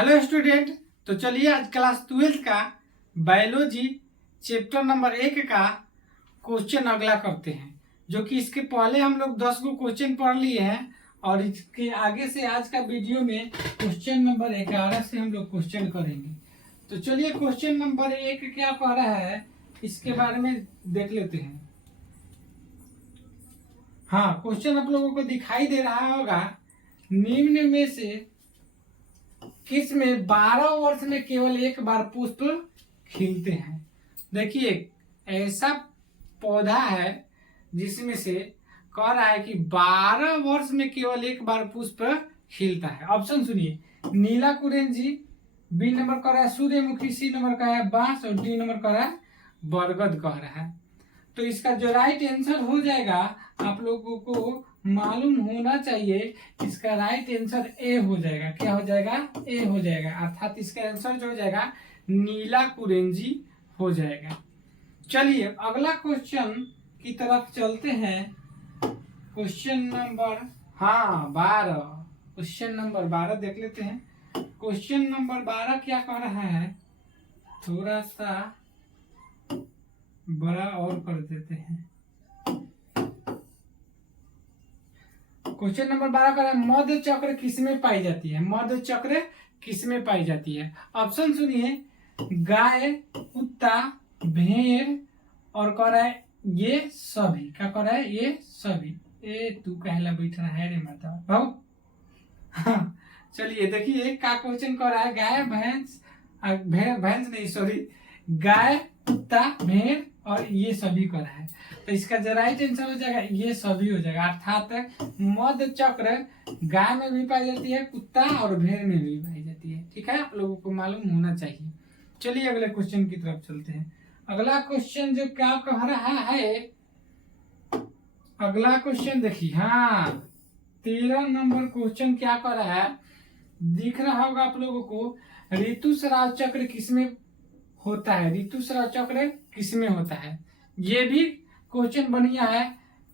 Hello student. तो चलिए आज क्लास 12 का बायोलॉजी चैप्टर नंबर 1 का क्वेश्चन अगला करते हैं, जो कि इसके पहले हम लोग 10 को क्वेश्चन पढ़ लिए हैं और इसके आगे से आज का वीडियो में क्वेश्चन नंबर 11 से हम लोग क्वेश्चन करेंगे। तो चलिए क्वेश्चन नंबर 1 क्या कह रहा है इसके बारे में देख लेते हैं। हाँ, क्वेश्चन आप लोगों को दिखाई दे रहा होगा, निम्न में से किस में 12 वर्ष में केवल एक बार पुष्प खिलते हैं। देखिए ऐसा पौधा है जिसमें से कह रहा है कि 12 वर्ष में केवल एक बार पुष्प खिलता है। ऑप्शन सुनिए, नीला कुरेंजी, बी नंबर कह रहा है सूर्यमुखी, सी नंबर कह रहा है बांस और डी नंबर कह रहा है बरगद कह रहा है। तो इसका जो राइट आंसर हो जाएगा, आप लोगों को मालूम होना चाहिए, इसका राइट आंसर ए हो जाएगा। क्या हो जाएगा? ए हो जाएगा, अर्थात इसका आंसर जो हो जाएगा नीला कुरेंजी हो जाएगा। चलिए अगला क्वेश्चन की तरफ चलते हैं। क्वेश्चन नंबर 12, क्वेश्चन नंबर 12 देख लेते हैं। क्वेश्चन नंबर 12 क्या कह रहा है, थोड़ा सा बड़ा और कर देते हैं। क्वेश्चन नंबर 12 का मध्य चक्र किसमें पाई जाती है? मध्य चक्र किसमें पाई जाती है? ऑप्शन सुनिए, गाय, कुत्ता, भेड़ और कह रहा है ये सभी। क्या कह रहा है? ये सभी। ए तू कहला बैठ रहा है रे माता भाऊ। हाँ, चलिए देखिए का क्वेश्चन कह रहा है, गाय, भैंस, भैंस नहीं सॉरी, गाय, कुत्ता, भेड़ और ये सभी कर रहा है। तो इसका जो राइट आंसर हो जाएगा ये सभी हो जाएगा, अर्थात मध्य चक्र गाय में भी पाई जाती है, कुत्ता और भेड़ में भी पाई जाती है। ठीक है, आप लोगों को मालूम होना चाहिए। चलिए अगले क्वेश्चन की तरफ चलते हैं। अगला क्वेश्चन जो क्या कह रहा है, अगला क्वेश्चन देखिए। 13 नंबर क्वेश्चन क्या कह रहा है, दिख रहा होगा आप लोगों को, ऋतुस्राव चक्र किसमें होता है? ऋतुस्राव चक्र किसमें होता है? ये भी क्वेश्चन बढ़िया है।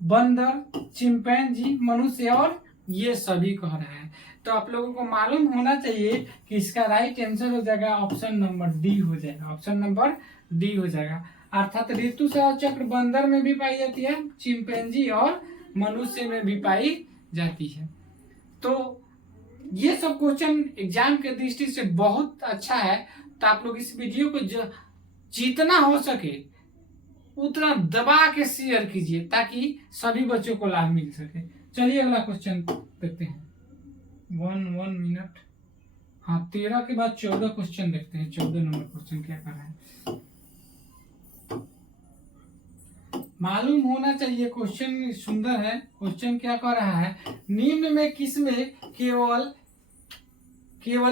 बंदर, चिंपैंजी, मनुष्य और ये सभी कह रहा है। तो आप लोगों को मालूम होना चाहिए कि इसका राइट आंसर हो जाएगा ऑप्शन नंबर डी हो जाएगा। ऑप्शन नंबर डी हो जाएगा, अर्थात ऋतुस्राव चक्र बंदर में भी पाई जाती है, चिंपैंजी और मनुष्य में भी पाई जाती है। तो ये सब क्वेश्चन एग्जाम के दृष्टि से बहुत अच्छा है। तो आप लोग इस वीडियो को जितना हो सके उतना दबा के शेयर कीजिए ताकि सभी बच्चों को लाभ मिल सके। चलिए अगला क्वेश्चन देखते हैं। 1 मिनट। 13 के बाद 14 क्वेश्चन देखते हैं। 14 नंबर क्वेश्चन क्या कर रहा है, मालूम होना चाहिए। क्वेश्चन सुंदर है। क्वेश्चन क्या कर रहा है, निम्न में किसमें केवल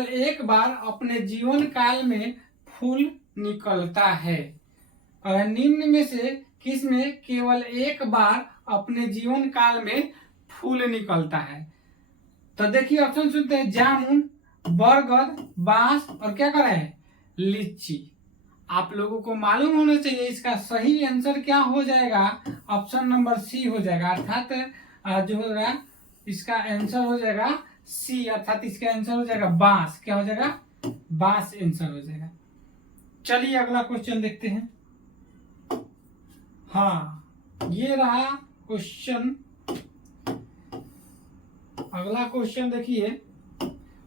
एक बार अपने जीवन काल में फूल निकलता है? और निम्न में से किसमें केवल एक बार अपने जीवन काल में फूल निकलता है? तो देखिए ऑप्शन सुनते हैं, जामुन, बरगद, बांस और क्या कर रहा है, लीची। आप लोगों को मालूम होना चाहिए इसका सही आंसर क्या हो जाएगा, ऑप्शन नंबर सी हो जाएगा, अर्थात जो होगा इसका आंसर हो जाएगा सी, अर्थात इसका आंसर हो जाएगा बांस। क्या हो जाएगा? बांस आंसर हो जाएगा। चलिए अगला क्वेश्चन देखते हैं। ये रहा क्वेश्चन। अगला क्वेश्चन देखिए,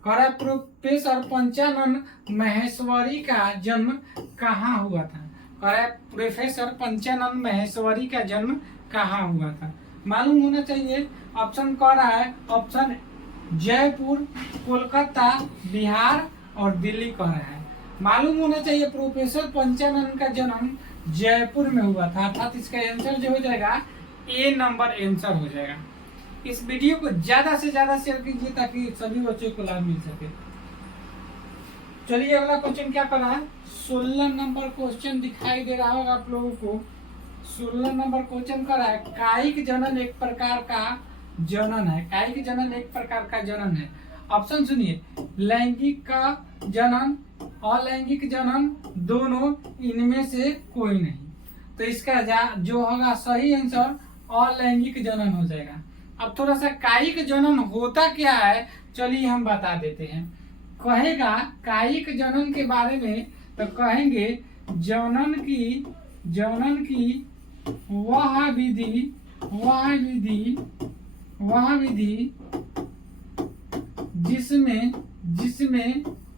प्रोफेसर पंचानन महेश्वरी का जन्म कहाँ हुआ था? प्रोफेसर पंचानन महेश्वरी का जन्म कहाँ हुआ था? मालूम होना चाहिए। ऑप्शन कह रहा है, ऑप्शन जयपुर, कोलकाता, बिहार और दिल्ली कह रहा है। मालूम होना चाहिए प्रोफेसर पंचानन का जन्म जयपुर में हुआ था, अर्थात इसका आंसर जो हो जाएगा ए नंबर आंसर हो जाएगा। इस वीडियो को ज्यादा से ज्यादा शेयर कीजिए ताकि सभी बच्चों को लाभ मिल सके। चलिए अगला क्वेश्चन क्या कर रहा है, 16 नंबर क्वेश्चन दिखाई दे रहा होगा आप लोगों को। 16 नंबर क्वेश्चन कर रहा है, कायिक जनन एक प्रकार का जनन है। कायिक जनन एक प्रकार का जनन है। ऑप्शन सुनिए, लैंगिक का जनन, अलैंगिक जनन, दोनों, इनमें से कोई नहीं। तो इसका जो होगा सही आंसर अलैंगिक जनन हो जाएगा। अब थोड़ा सा कायिक जनन होता क्या है चलिए हम बता देते हैं। कहेगा कायिक जनन के बारे में तो कहेंगे जनन की वह विधि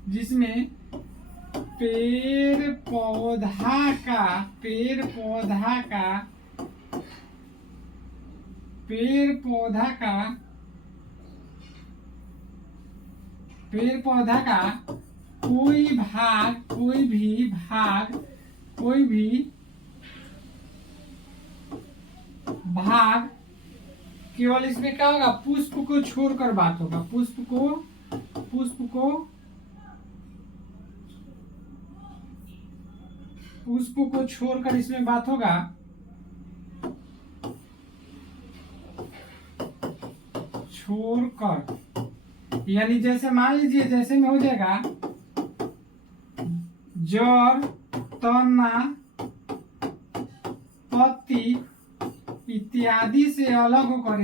जिसमें पेड़ पौधा का कोई भी भाग केवल इसमें क्या होगा, पुष्प को छोड़कर बात होगा, पुष्प को छोड़कर इसमें बात होगा। छोड़कर यानी जैसे मान लीजिए जैसे में हो जाएगा जड़, तना, पत्ती इत्यादि से अलग होकर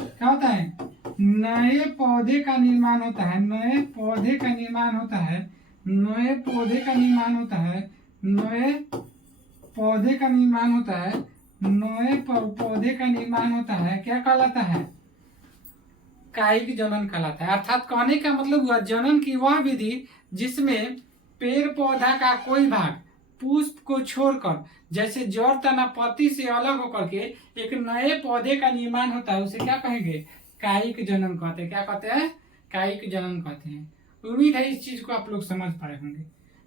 क्या होता है, नए पौधे का निर्माण होता है। नए पौधे का निर्माण होता है क्या कहलाता है, कायिक जनन कहलाता है। अर्थात कहने का मतलब हुआ जनन की वह विधि जिसमें पेड़ पौधा का कोई भाग पुष्प को छोड़कर जैसे जड़, तना, पत्ती से अलग होकर के एक नए पौधे का निर्माण होता है, उसे क्या कहेंगे, कायिक जनन कहते हैं। क्या कहते हैं, कायिक जनन कहते हैं। उम्मीद है इस चीज को आप लोग समझ पाए होंगे।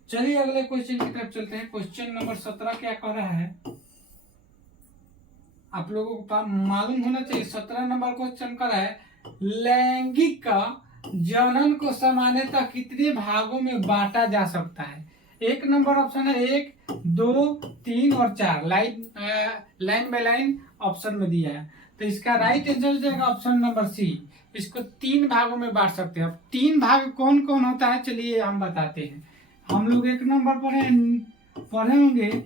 चलिए अगले क्वेश्चन की तरफ चलते हैं। क्वेश्चन नंबर 17 क्या कह रहा है, आप लोगों को मालूम होना चाहिए। 17 नंबर क्वेश्चन कर रहा है लैंगिक जनन को सामान्यतः कितने भागों में बांटा जा सकता है। एक नंबर ऑप्शन है 1, 2, 3 और 4, लाइन बाय लाइन ऑप्शन में दिया है। तो इसका राइट आंसर हो जाएगा ऑप्शन नंबर सी। इसको 3 भागों में बांट सकते हैं। अब 3 भाग कौन कौन होता है चलिए हम बताते हैं। हम लोग एक नंबर पढ़े होंगे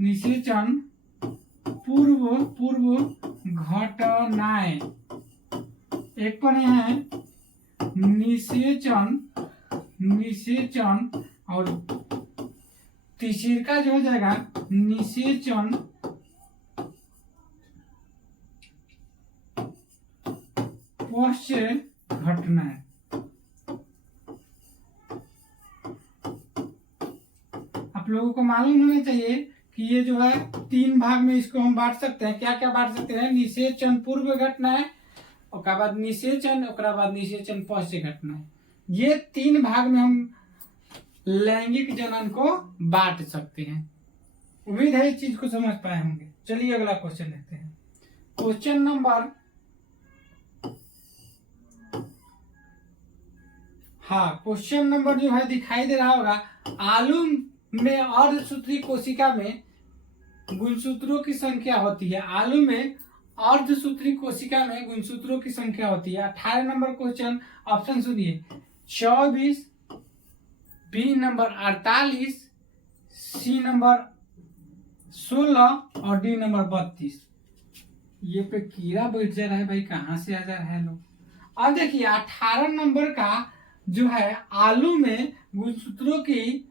निषेचन पूर्व घटनाएं। एक पढ़े हैं निषेचन और तीसरा जो हो जाएगा निषेचन पश्चात घटनाएं। आप लोगों को मालूम होना चाहिए कि ये जो है 3 भाग में इसको हम बांट सकते हैं। क्या क्या बांट सकते हैं, निषेचन पूर्व घटनाएं, उसके बाद निषेचन, उसके बाद निषेचन पश्चात घटनाएं। ये 3 भाग में हम लैंगिक जनन को बांट सकते हैं। उम्मीद है इस चीज को समझ पाए होंगे। चलिए अगला क्वेश्चन देखते हैं। क्वेश्चन नंबर क्वेश्चन नंबर जो है दिखाई दे रहा होगा, आलू में अर्धसूत्री कोशिका में गुणसूत्रों की संख्या होती है। आलू में अर्धसूत्री कोशिका में गुणसूत्रों की संख्या होती है। 18 नंबर क्वेश्चन, ऑप्शन सुनिए 24, बी नंबर 48, सी नंबर 16 और डी नंबर 32। ये पे कीड़ा बैठ जा रहा है भाई, कहाँ से आ जा रहा है लोग। और देखिए 18 नंबर का जो है आलू में गुणसूत्रों की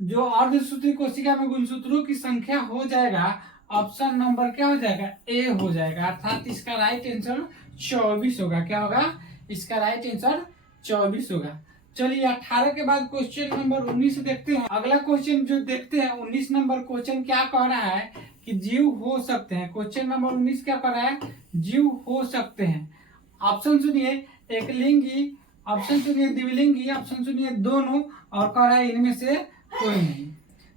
जो अर्धसूत्री कोशिका में गुणसूत्रों की संख्या हो जाएगा, ऑप्शन नंबर क्या हो जाएगा, ए हो जाएगा। अर्थात इसका राइट आंसर 24 होगा। क्या होगा, इसका राइट आंसर 24 होगा। चलिए 18 के बाद क्वेश्चन नंबर 19 देखते हैं। अगला क्वेश्चन जो देखते हैं 19 नंबर क्वेश्चन क्या कह रहा है कि जीव हो सकते हैं। क्वेश्चन नंबर 19 क्या कह रहा है, जीव हो सकते हैं। ऑप्शन सुनिए, एक लिंगी, ऑप्शन सुनिए द्विलिंगी, ऑप्शन सुनिए दोनों, और कह रहा है इनमें से कोई नहीं।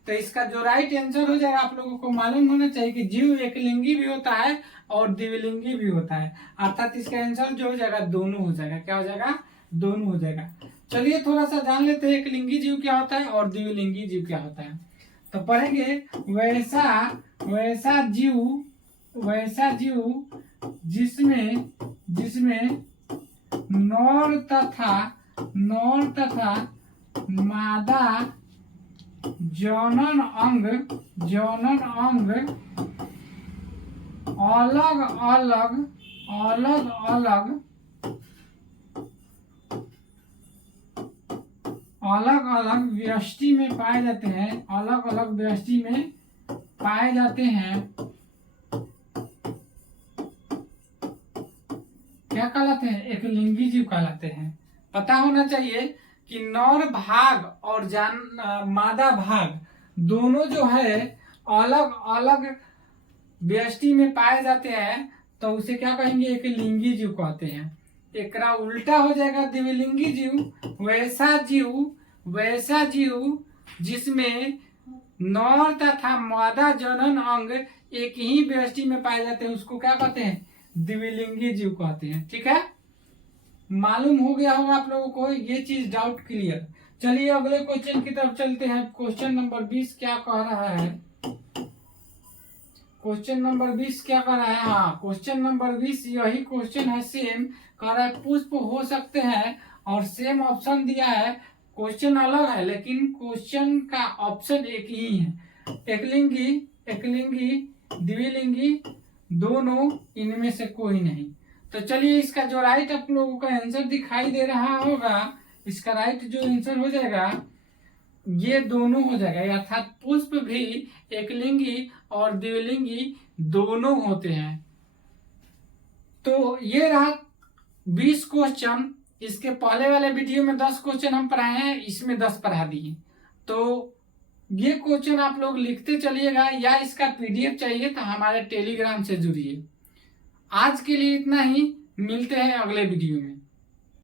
तो इसका जो राइट आंसर हो जाएगा, आप लोगों को मालूम होना चाहिए कि जीव एक लिंगी भी होता है और द्विलिंगी भी होता है। अर्थात इसका आंसर जो हो जाएगा दोनों हो जाएगा। क्या हो जाएगा, दोनों हो जाएगा। चलिए थोड़ा सा जान लेते हैं एक लिंगी जीव क्या होता है और द्विलिंगी जीव क्या होता है। तो पढ़ेंगे वैसा जीव जिसमें नर तथा मादा जनन अंग अलग अलग अलग अलग अलग अलग व्यष्टि में पाए जाते हैं, अलग अलग व्यष्टि में पाए जाते हैं। क्या कहलाते हैं? एकलिंगी जीव कहलाते हैं। पता होना चाहिए कि नर भाग और मादा भाग दोनों जो है अलग अलग व्यष्टि में पाए जाते हैं, तो उसे क्या कहेंगे? एकलिंगी जीव कहते हैं। एकरा उल्टा हो जाएगा द्विलिंगी जीव। वैसा जीव जिसमें नर तथा मादा जनन अंग एक ही व्यष्टि में पाए जाते हैं, उसको क्या कहते हैं? द्विलिंगी जीव कहते हैं। ठीक है, मालूम हो गया होगा आप लोगों को ये चीज, डाउट क्लियर। चलिए अगले क्वेश्चन की तरफ चलते हैं। क्वेश्चन नंबर 20 क्या कह रहा है? क्वेश्चन नंबर 20 क्या कह रहा है? हाँ, क्वेश्चन नंबर 20 यही क्वेश्चन है, सेम कह रहा है पुष्प हो सकते हैं, और सेम ऑप्शन दिया है। क्वेश्चन अलग है लेकिन क्वेश्चन का ऑप्शन एक ही है। एकलिंगी, एकलिंगी, द्विलिंगी, दोनों, इनमें से कोई नहीं। तो चलिए इसका जो राइट आप लोगों का आंसर दिखाई दे रहा होगा, इसका राइट जो आंसर हो जाएगा ये दोनों हो जाएगा, अर्थात पुष्प भी एकलिंगी और द्विलिंगी दोनों होते हैं। तो ये रहा 20 क्वेश्चन। इसके पहले वाले वीडियो में 10 क्वेश्चन हम पढ़ाए हैं, इसमें 10 पढ़ा दिए। तो ये क्वेश्चन आप लोग लिखते चलिएगा, या इसका पीडीएफ चाहिए तो हमारे टेलीग्राम से जुड़िए। आज के लिए इतना ही, मिलते हैं अगले वीडियो में।